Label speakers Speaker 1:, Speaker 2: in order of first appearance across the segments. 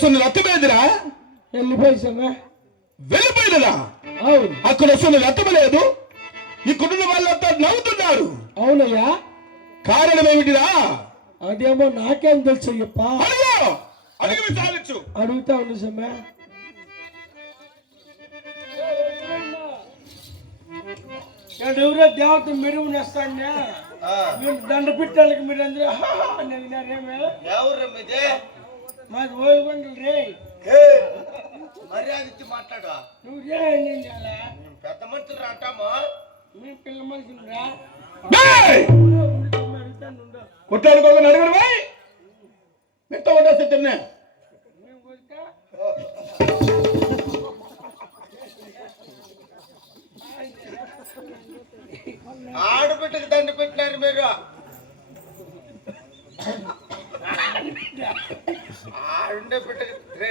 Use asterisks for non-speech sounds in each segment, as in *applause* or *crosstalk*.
Speaker 1: వస్తున్న రథమేదిరా
Speaker 2: వెళ్ళిపోయి సమ్మె
Speaker 1: వెళ్ళిపోయినదా
Speaker 2: అవును.
Speaker 1: అక్కడ వస్తున్న రథం లేదు ఇక్కడున్న వాళ్ళంతా నవ్వుతున్నారు.
Speaker 2: అవునయ్యా.
Speaker 1: కారణం ఏమిటిరా?
Speaker 2: అదేమో నాకేం తెలుసు అయ్యప్ప.
Speaker 1: అడుగు! విచారించు
Speaker 2: అడుగుతా ఉంది సమ్మె. ఎవరో దేవత మెరుగు నేస్తాను మీరు దండ పెట్టాలకి మీరు అందరూ విన్నారేమే
Speaker 3: ఎవరు మీదే
Speaker 2: మాది ఓయిగొండలు రే.
Speaker 3: ఏ, మర్యాద ఇచ్చి మాట్లాడు
Speaker 2: నువ్వు రే నేను
Speaker 3: పెద్ద మనుషులు అంటామా?
Speaker 2: మీ పిల్ల మనుషులు రా.
Speaker 1: కొట్లాడుకోకుండా అడుగుడు పోయి. మెత్త కొట్టేస్తే తిన్నా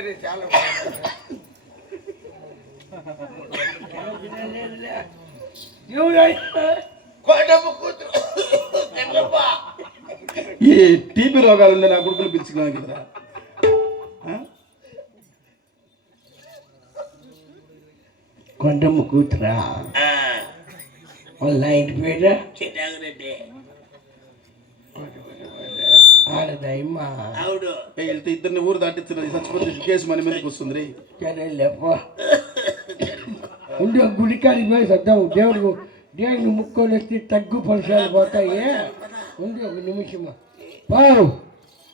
Speaker 3: రే, చాలా.
Speaker 1: ఈ టీపీ రోగాలు ఉండే నా కొడుకులు పిలుచుకున్నాను కదరా. ఆ?
Speaker 2: కొండమ్మ కూతురా? వాళ్ళ ఇంటి పేరు
Speaker 1: వెళ్తే ఇద్దరిని ఊరు దాటిస్తున్నది చచ్చిపోతే కేసు మన మీదకి వస్తుంది
Speaker 2: ఉండి ఒక గుడికాడికి పోయి సద్దాము. దేవుడికి దేవుడిని ముక్కొని వచ్చి తగ్గు పరిసరాలు పోతాయి. ఉంది ఒక నిమిషం బావు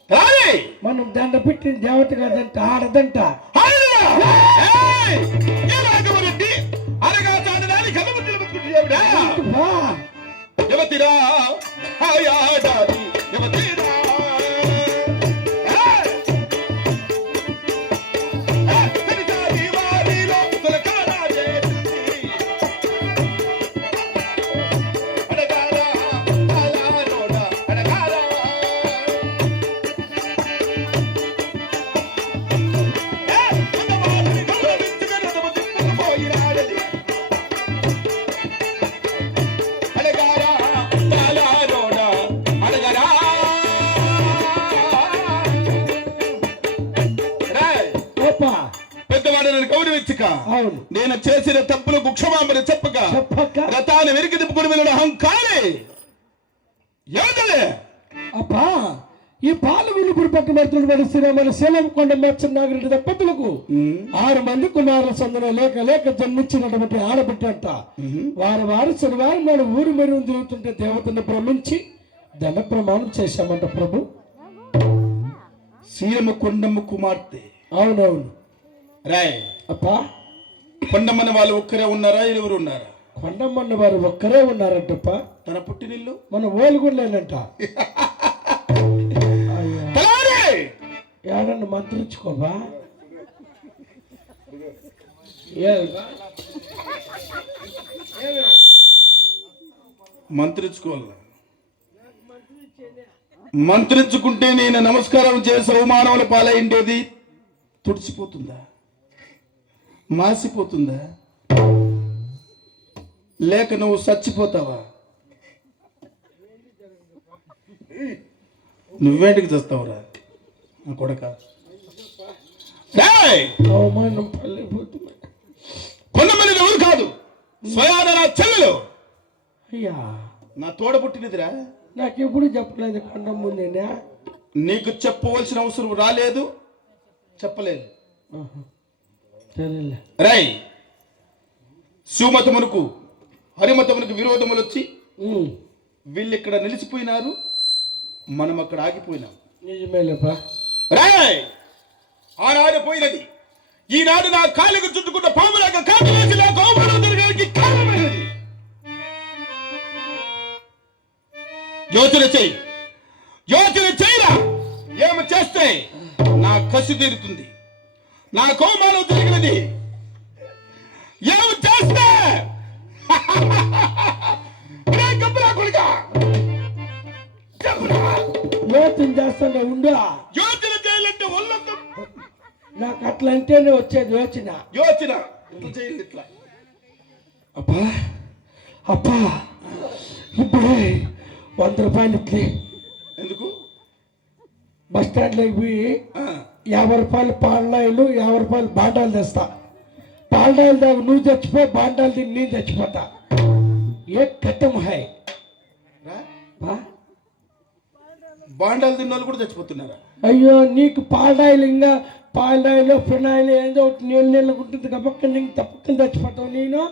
Speaker 1: రాలే
Speaker 2: మనం దండ పెట్టిన దేవత కాదంట ఆడదంట?
Speaker 1: అరగా గౌరవించక
Speaker 2: అవును.
Speaker 1: నేను చేసిన తప్పులకు క్షమాపణ చెప్పక.
Speaker 2: చెప్పక్క
Speaker 1: రథాన్ని వెరికి తిప్పుకుని వెళ్ళిన అహంకారి. ఎవరిదే
Speaker 2: అబ్బా ఈ పాలగులు పట్టబడుతున్నటువంటి శ్రీరామల శీలం కొండ మత్స్య నాగరెడ్డి దంపతులకు ఆరు మంది కుమారుల సందన లేక లేక జన్మించినటువంటి ఆడబిడ్డ అంట. వారు వారు శనివారం నాడు ఊరు మెరుగు తిరుగుతుంటే దేవతను భ్రమించి ధన ప్రమాణం చేశామంట ప్రభు.
Speaker 1: సీఎం కొండమ్మ కుమార్తె.
Speaker 2: అవునవును.
Speaker 1: రాయ్.
Speaker 2: అబ్బా
Speaker 1: కొండమ్మని వాళ్ళు ఒక్కరే ఉన్నారా? ఎవరు ఉన్నారా?
Speaker 2: కొండమ్మన్న వారు ఒక్కరే ఉన్నారంటప్ప.
Speaker 1: తన పుట్టినిల్లు
Speaker 2: మన ఓలుగుండలేనంట! *laughs* ఏడన్నా మంత్రించుకోబా ఏ?
Speaker 1: మంత్రించుకోవాలి మంత్రించుకుంటే నేను నమస్కారం చేసే అవమానముల పాలైండేది. తుడిచిపోతుందా? మాసిపోతుందా? లేక నువ్వు చచ్చిపోతావా? నువ్వేంటికి చేస్తావురా? నా కొడక!
Speaker 2: అవమానం
Speaker 1: కొంతమంది ఎవరు కాదు? స్వయాన నా చెల్లెలు.
Speaker 2: అయ్యా.
Speaker 1: నా తోడ పుట్టినదిరా.
Speaker 2: నాకెప్పుడు చెప్పలేదు కొండమ్మ నేనే
Speaker 1: నీకు చెప్పవలసిన అవసరం రాలేదు. చెప్పలేదు. రై శివమతమునకు హరిమతమునకు విరోధములు వచ్చి వీళ్ళు ఇక్కడ నిలిచిపోయినారు మనం అక్కడ ఆగిపోయినాం.
Speaker 2: నిజమేలేపా.
Speaker 1: రాయ్ ఆనాడు పోయినది. ఈనాడు నా కాలికి చుట్టుకున్న పాములాగా కాపు వేసి నాకు అవమానం జరగడానికి కారణమైనది. యోచన చెయ్యి యోచన చేయరా. ఏమి చేస్తే నా కసి తీరుతుంది. నా కోమానం జరిగినది ఏమి చేస్తే!
Speaker 2: యోచన చేస్తాను ఉండు
Speaker 1: యోచన చేయాలంటే ఒళ్ళంతా
Speaker 2: నాకు అట్లా అంటేనే వచ్చేది యోచన.
Speaker 1: యోచన. ఇట్లా చేయాలి ఇట్లా?
Speaker 2: అబ్బా అబ్బా ఇప్పుడే వంద రూపాయలు ఇట్లే.
Speaker 1: ఎందుకు?
Speaker 2: బస్ స్టాండ్లోకి పోయి యాభై రూపాయలు పాలనాయిలు యాభై రూపాయలు బాండాలు తెస్తా. పాలనాయిలు దాకా నువ్వు చచ్చిపో బాండాలు తిని నేను చచ్చిపోతా. ఏ కట్టం హాయ్
Speaker 1: బాండాలు తిన్న వాళ్ళు కూడా చచ్చిపోతున్నారా?
Speaker 2: అయ్యో నీకు పాలనాయిలు ఇంకా పాలనాయిలు ఫినాయిల్ ఏదో ఒకటి నీళ్ళు నీళ్ళు ఉంటుంది. గబక్క నీకు తప్పకుండా చచ్చిపోతావు నేను.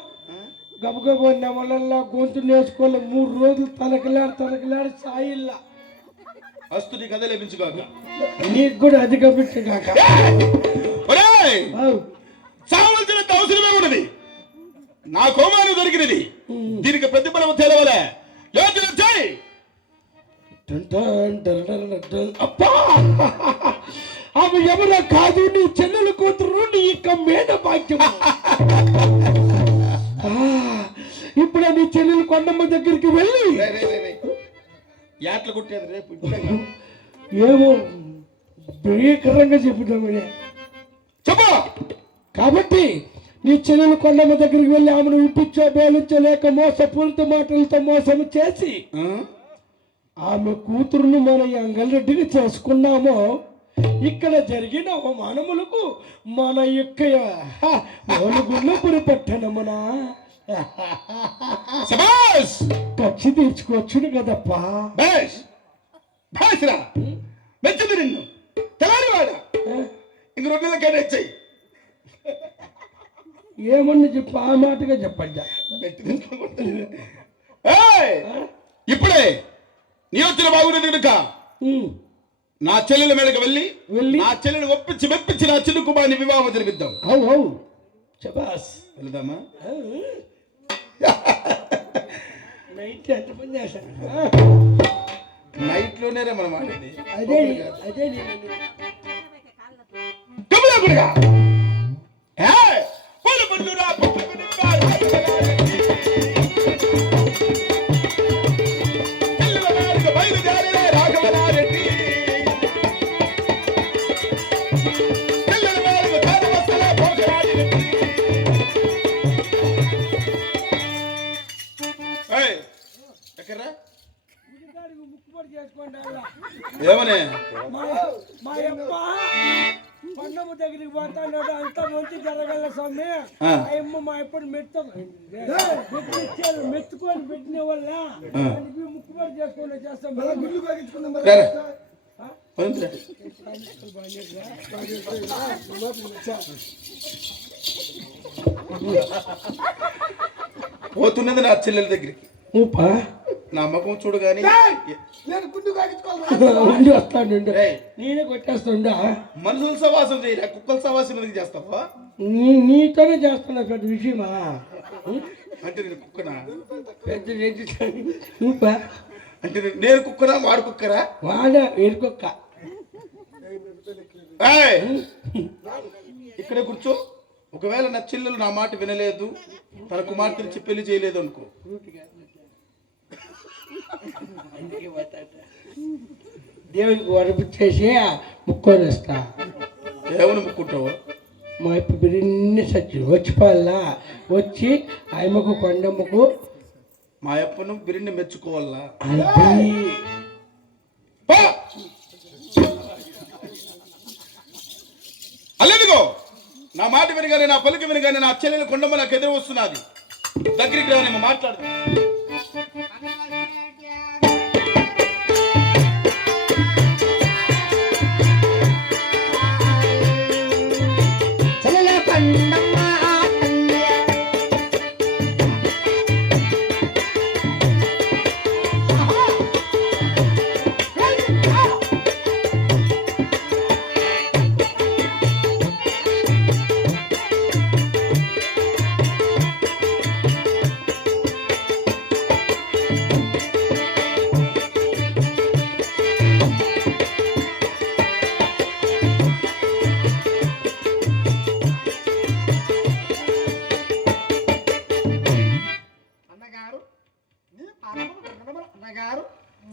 Speaker 2: గబగబా నెమలల్లా గొంతు నేర్చుకోలే మూడు రోజులు తనకలాడి తనకలాడి సాయిల్లా.
Speaker 1: అస్తు నీకు అదే లభించుగాక.
Speaker 2: నీకు కూడా అది గమనించు కాక.
Speaker 1: చావలసినంత అవసరమే ఉన్నది. నా కోమాలు దొరికినది. దీనికి ప్రతిఫలం తెలవలే. యోచన చేయి.
Speaker 2: అబ్బా ఆమె ఎవరో కాదు నీ చెల్లెల కూతురు నీ యొక్క మేన భాగ్యం ఇప్పుడు నీ చెల్లెలు కొండమ్మ దగ్గరికి వెళ్ళి.
Speaker 1: యాట్ల కొట్టేది రేపు.
Speaker 2: ఏమో భీకరంగా చెప్పుదామని
Speaker 1: చెప్పు.
Speaker 2: కాబట్టి నీ చెల్లెలు కొండమ్మ దగ్గరికి వెళ్ళి ఆమెను ఉప్పించో బేలించో లేక మోసపూరిత మాటలతో మోసం చేసి?
Speaker 1: ఆమె
Speaker 2: కూతురును మన అంగల్రెడ్డికి చేసుకున్నామో ఇక్కడ జరిగిన అవమానములకు మన యొక్క
Speaker 1: శబాష్
Speaker 2: కచ్చి తీర్చుకోవచ్చును కదప్పా.
Speaker 1: మెచ్చింది నిన్ను. తెల్లారివాడ. ఇంక రెండు నెలల కేటాయించాయి
Speaker 2: ఏమన్నా చెప్పు ఆ మాటగా చెప్పండి!
Speaker 1: ఇప్పుడే నీ వచ్చిన బాగున్నది కనుక నా చెల్లెల మేడకు వెళ్ళి
Speaker 2: వెళ్ళి?
Speaker 1: నా చెల్లెని ఒప్పించి మెప్పించి నా చిన్న కుమార్ని వివాహం జరిపిద్దాం.
Speaker 2: అవు అవు చబాస్
Speaker 1: వెళ్దామా? *laughs*
Speaker 2: నైట్ ఎంత పని చేశాను
Speaker 1: నైట్లోనే మనం ఆడేది
Speaker 2: అదే!
Speaker 1: ఎక్కడ్రా? ఏమనే?
Speaker 2: మా అమ్మ పండమ్మ దగ్గరికి పోతాడు అంత మంచి జరగల స్వామి. అమ్మ మా ఎప్పుడు మెత్త మెత్తుకొని పెట్టిన వల్ల ముక్కుబడి చేసుకొని చేస్తాం.
Speaker 1: పోతున్నది నా చెల్లెల దగ్గరికి.
Speaker 2: ఊపా?
Speaker 1: నా ముఖం చూడు కానీ
Speaker 3: నేను గుండు కాగించుకోవాలి *laughs*
Speaker 2: ఉండి వస్తాడు నేనే కొట్టేస్తుండా?
Speaker 1: మనుషుల సవాసం చేయరా కుక్కల సవాసం ఎందుకు చేస్తావా?
Speaker 2: నీ నీతోనే చేస్తున్నా పెద్ద విషయమా?
Speaker 1: అంటే నేను కుక్కనా?
Speaker 2: పెద్ద ఊపా?
Speaker 1: అంటే నేను- నేను కుక్కనా? వాడు కుక్కరా?
Speaker 2: వాడ ఎరుకొక్క
Speaker 1: ఏయ్! ఇక్కడే కూర్చో. ఒకవేళ నా చెల్లెలు నా మాట వినలేదు తన కుమార్తెని పెళ్ళి చేయలేదు అనుకో.
Speaker 2: దేవునికి వరపు చేసి ముక్కొని వస్తా.
Speaker 1: ఏమని ముక్కుంటావు?
Speaker 2: మా ఇప్పుడు బిరిన్ని సచ్చి వచ్చిపోవాలా వచ్చి ఆయమ్మకు కొండమ్మకు
Speaker 1: మా అప్పను బిరిని మెచ్చుకోవాలా?
Speaker 2: అది!
Speaker 1: అల్లెదిగో నా మాట వినగానే నా పలుకు వినగానే నా చెల్లెలు కొండమ్మ నాకు ఎదురు వస్తున్నది. దగ్గరికి రానేమో మాట్లాడు.
Speaker 3: అన్నగారు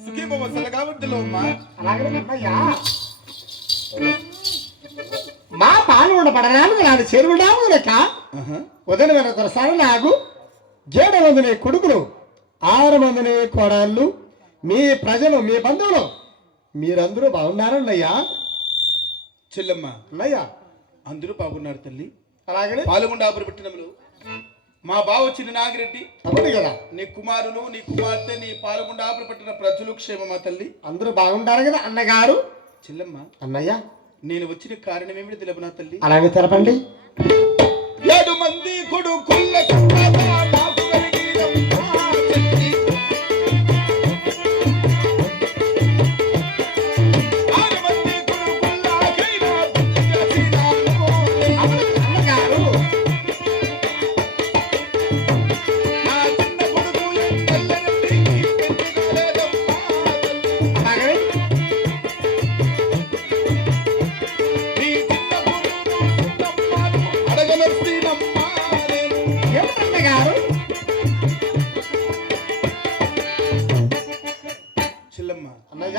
Speaker 1: సుఖీభవ సలగావద్దులో అమ్మా
Speaker 3: అలాగే అన్నయ్యా మా పాల్గొండ పడడానికి నాడు చెరువుడాము లెక్క. ఉదయం వెనకొరసారి నాకు ఏడు మందిని కొడుకులు ఆరు మందిని కోడళ్ళు. మీ ప్రజలు మీ బంధువులు. మీరందరూ బాగున్నారన్నయ్యా.
Speaker 1: చెల్లమ్మ.
Speaker 3: అన్నయ్య.
Speaker 1: అందరూ బాగున్నారు తల్లి.
Speaker 3: అలాగనే.
Speaker 1: పాల్గొండాపురి పట్టణంలో మా బావ చిన్న నాగిరెడ్డి.
Speaker 3: అవును కదా.
Speaker 1: నీ కుమారులు నీ కుమార్తె నీ పాల్గొండాపురి పట్టిన ప్రజలు క్షేమమా తల్లి.
Speaker 3: అందరూ బాగుంటారు కదా అన్నగారు.
Speaker 1: చెల్లమ్మ
Speaker 3: అన్నయ్య.
Speaker 1: నేను వచ్చిన కారణం ఏమిటి తెలుపునా తల్లి?
Speaker 3: అలాగే తెలపండి.
Speaker 1: ఏడు మంది కొడుకుల్ల
Speaker 3: అన్నయ్య?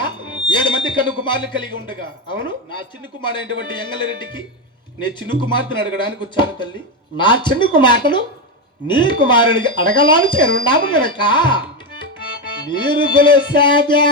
Speaker 1: ఏడు మంది కన్ను కుమారులు కలిగి ఉండగా
Speaker 3: అవును.
Speaker 1: నా చిన్న కుమారుడైనటువంటి ఎంగలరెడ్డికి నేను చిన్న కుమార్తెను అడగడానికి వచ్చాను తల్లి.
Speaker 3: నా చిన్న కుమార్తెను నీ కుమారుడికి అడగలాని చేరున్నాము గనక మీరు కొలిసాద్యా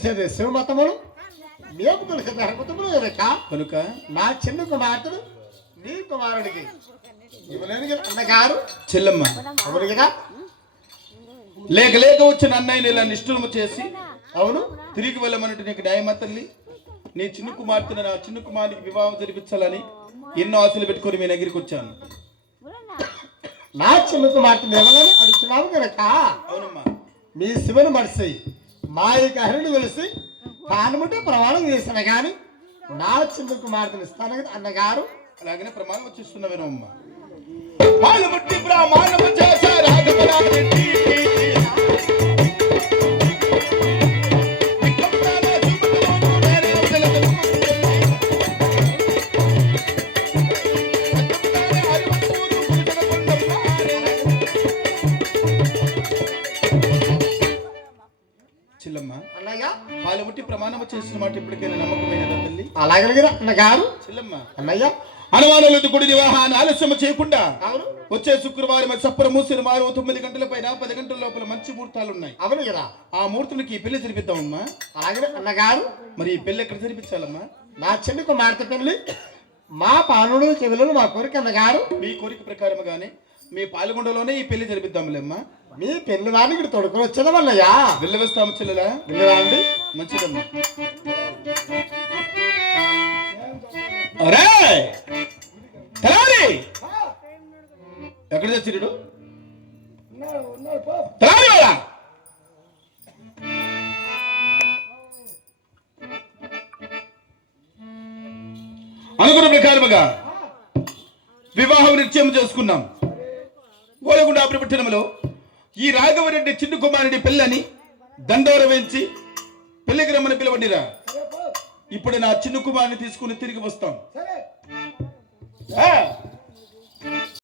Speaker 3: కొలిసేది శివమతములు మేము కొలిసేది కనుక
Speaker 1: కనుక
Speaker 3: నా చిన్న కుమార్తెను నీ కుమారుడికి. ఇవ్వలేను కదా అన్నగారు?
Speaker 1: చెల్లమ్మ.
Speaker 3: అవును కదా
Speaker 1: లేక లేక వచ్చిన అన్నయ్యని ఇలా నిష్ఠురము చేసి
Speaker 3: అవును?
Speaker 1: తిరిగి వెళ్ళమన్నట్టు నీకు న్యాయమా తల్లి? నీ చిన్న కుమార్తెను నా చిన్న కుమారునికి వివాహం జరిపించాలని ఎన్నో ఆశలు పెట్టుకొని మీ దగ్గరికి వచ్చాను.
Speaker 3: నా చిన్న కుమార్తెను ఇవ్వాలని అడుగుతున్నాము కనుక
Speaker 1: అవునమ్మా.
Speaker 3: మీ శివుని మడిసి మా యొక్క వెలిసి పానముంటే ప్రమాణం చేసిన కానీ నా చిన్న కుమార్తెను ఇస్తాను కదా అన్నగారు
Speaker 1: అలాగనే ప్రమాణం వచ్చిస్తున్నవేనమ్మా. పాలు బట్టి ప్రమాణం చేశా చేసిన మాట ఇప్పటికైనా నమ్మకమైన తల్లి?
Speaker 3: అలాగే కదా అన్నగారు.
Speaker 1: చెల్లమ్మ
Speaker 3: అన్నయ్య.
Speaker 1: అనుమానులతో గుడి వివాహాన్ని ఆలస్యం చేయకుండా వచ్చే శుక్రవారం సప్పరము శనివారం తొమ్మిది గంటల పైన పది గంటల లోపల మంచి ముహూర్తాలు ఉన్నాయి
Speaker 3: అవును కదా
Speaker 1: ఆ ముహూర్తానికి ఈ పెళ్ళి జరిపిద్దామమ్మా.
Speaker 3: అలాగే అన్నగారు.
Speaker 1: మరి ఈ పెళ్ళి ఎక్కడ జరిపించాలమ్మా?
Speaker 3: నా చిన్న కుమార్తె పెళ్ళి మా పానుడు చెవులను మా కోరిక అన్నగారు.
Speaker 1: మీ కోరిక ప్రకారముగానే మీ పాల్గొండలోనే ఈ పెళ్ళి జరిపిద్దాంలేమ్మా
Speaker 3: మీ పెళ్ళి వారిని ఇక్కడ తొడుకొని వచ్చేదమన్నయ్యా
Speaker 1: వెళ్ళవేస్తాము చెల్లెలా? మంచిదమ్మా ఎక్కడ తెచ్చిడు తలారి వాళ్ళ అనుకున్న ప్రకారముగా వివాహం నిశ్చయం చేసుకున్నాం. గోలగుండ పట్టణంలో ఈ రాఘవరెడ్డి చిన్న కుమారుడి పెళ్ళని దండోర వేయించి పెళ్ళికి రమ్మని పిలవండిరా. ఇప్పుడు నా చిన్న కుమారుని తీసుకుని తిరిగి వస్తాం.